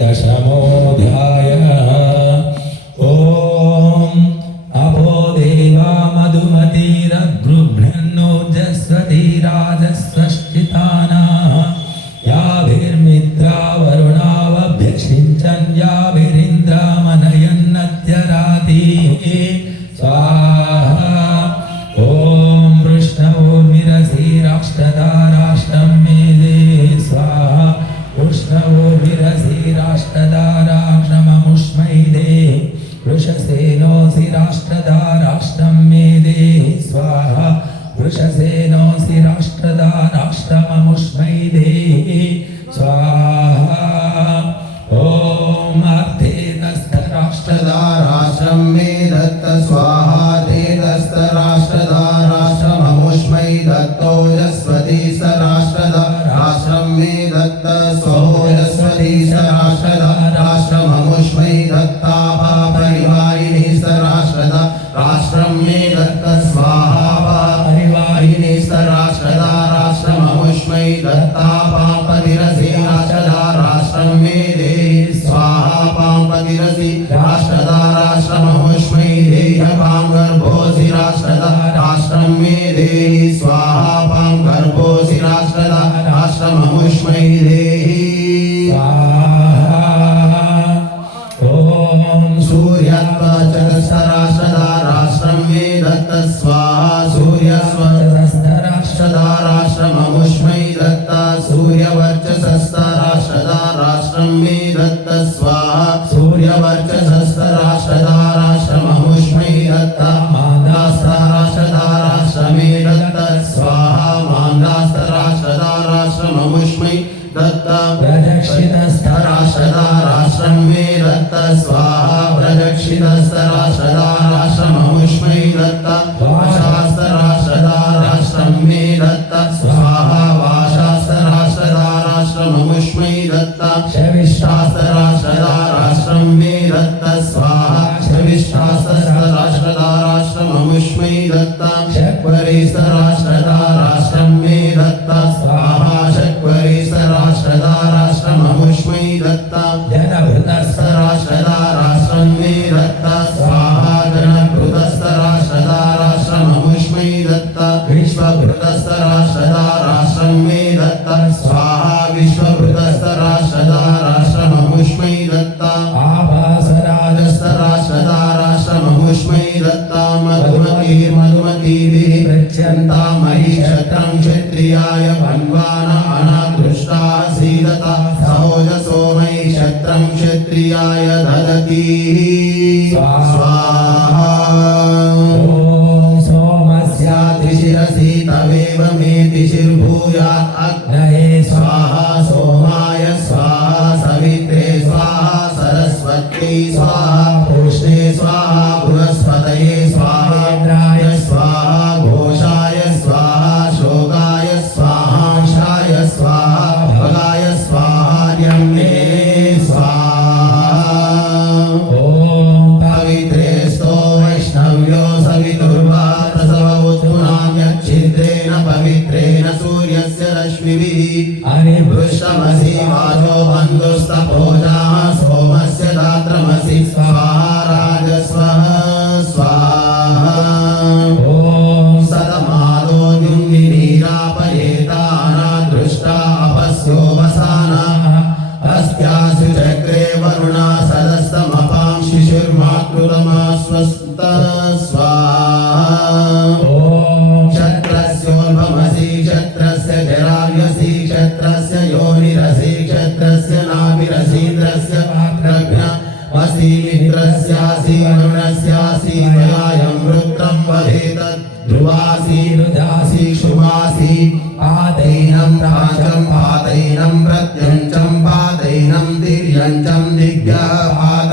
दशमोऽध्यायः ॐ अभो देवा मधुमतीरगृह्णन्नोजस्वतीराजस्वश्चितानाः याभिर्मित्रा वरुणावभ्यषिञ्चन् याभिरिन्द्रामनयन्नत्यरातिः स्वाहा ॐ वृष्णवोर्मिरसीराष्टदा राष्ट्रं मेदे उष्णवोर्मिरसि राष्ट्रदा राष्ट्रममुष्मै दे वृषसेनोऽसि राष्ट्रदा राष्ट्रं मेदे स्वाहा वृषसेनोऽसि राष्ट्रदा राष्ट्रममुष्मै देहि स्वाहा ॐ अर्थेनस्तराष्ट्रदा राष्ट्रं मे दत्त स्वाहा Danta प्रदक्षिणस्तराष्ट्रदा राष्ट्रं मे दत्त स्वाहा प्रदक्षिणस्तराष्ट्रदा राष्ट्रममुष्मै दत्त वाशास्तराष्ट्रदा राष्ट्रं मे दत्त स्वाहा वाशास्तराष्ट्रदा राष्ट्रममुष्मै दत्त शविष्ठास्तराष्ट्रदा राष्ट्रं मे दत्त स्वाहा शविष्ठास्तराष्ट्रदा राष्ट्रममुष्मै दत्त शक्वरीस्तराष्ट्रदा राष्ट्रं मे दत्त रागस्तराश्रदाराश्रमहुष्मै दत्ता मधुमती मयि क्षत्रं क्षत्रियाय भन्वान अनादृष्टा सीदता सहोजसो मयि क्षत्रं क्षत्रियाय ददती। स्वाहा। तवेव मे दिशिर्भूयात् अग्नये स्व Ah. ध्रुवासि रुदासि शुभासि पादैनं राजं पादैनं प्रत्यञ्चं पादैनं तिर्यञ्चं दिग्गपाद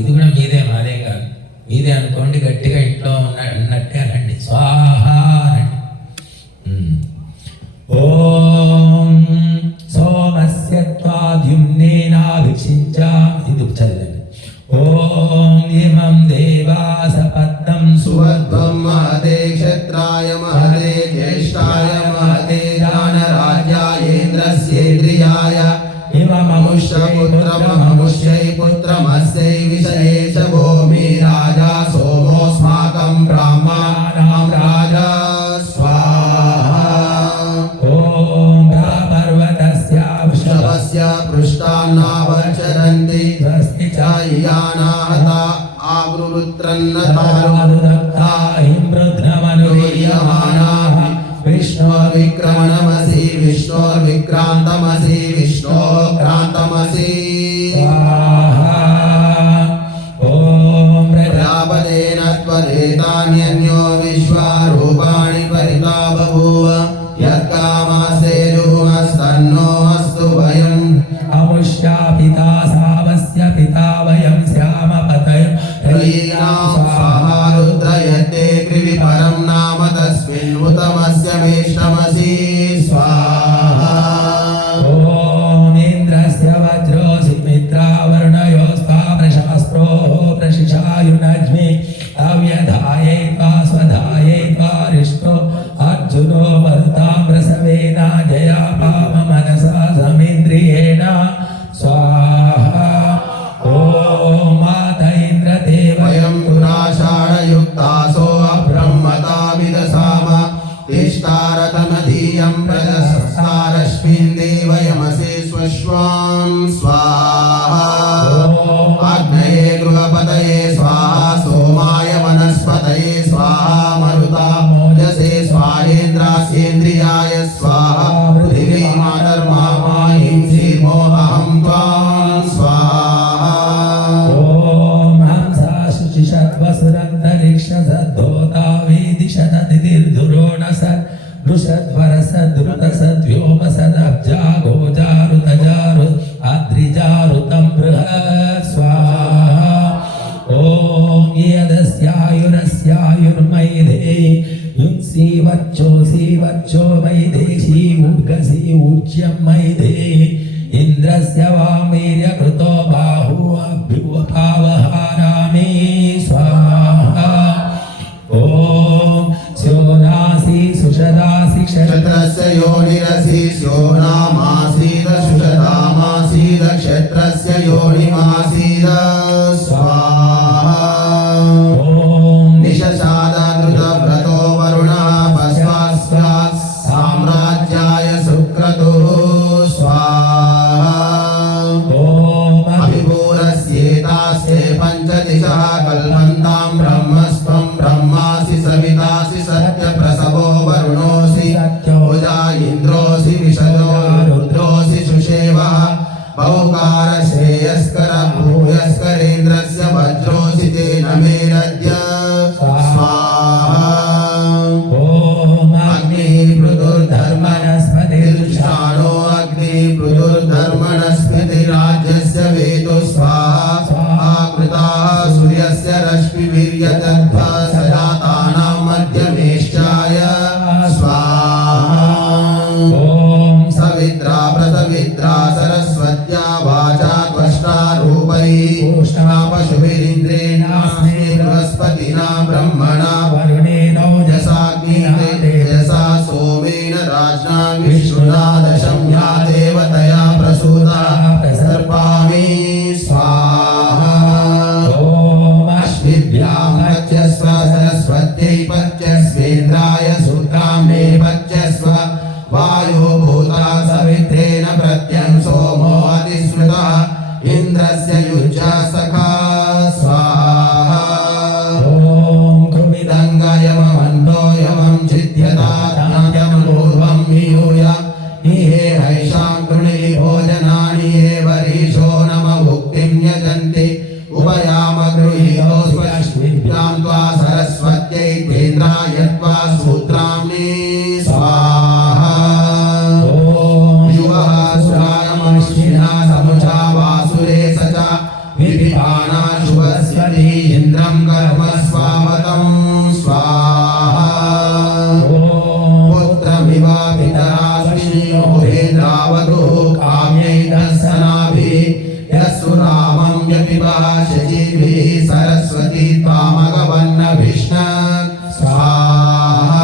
ఇది కూడా మీదే మాదే కాదు. మీదే అనుకోండి గట్టిగా ఇంట్లో पुत्रमस्यै विषये विक्रमणमसि विश्वविक्रान्तमसि विष्णोक्रान्तमसि ॐ प्रजापतेन त्वरेतान्यन्यो विश्वारूपाणि परिता बभूव अस्तु वयम्। अमुष्या पिता पिता वयं श्यामपतयो समेष्टमसि ఆయుర్మైదే యుంసి వచ్చోసి వచ్చో మైదేశీ ఊర్గసి ఊచ్యం మైదే ఇంద్రస్య వామీర్య కృతో బాహు అభ్యుపభావహారామి స్వాహ ఓం శోనాసి సుషదాసి క్షత్రస్య యోనిరసి శోనామాసీద فالحمد ఇంద్రస్య యుజ్జా సఖా शचीभिः सरस्वती त्वामगवन्न विष्ण स्वाहा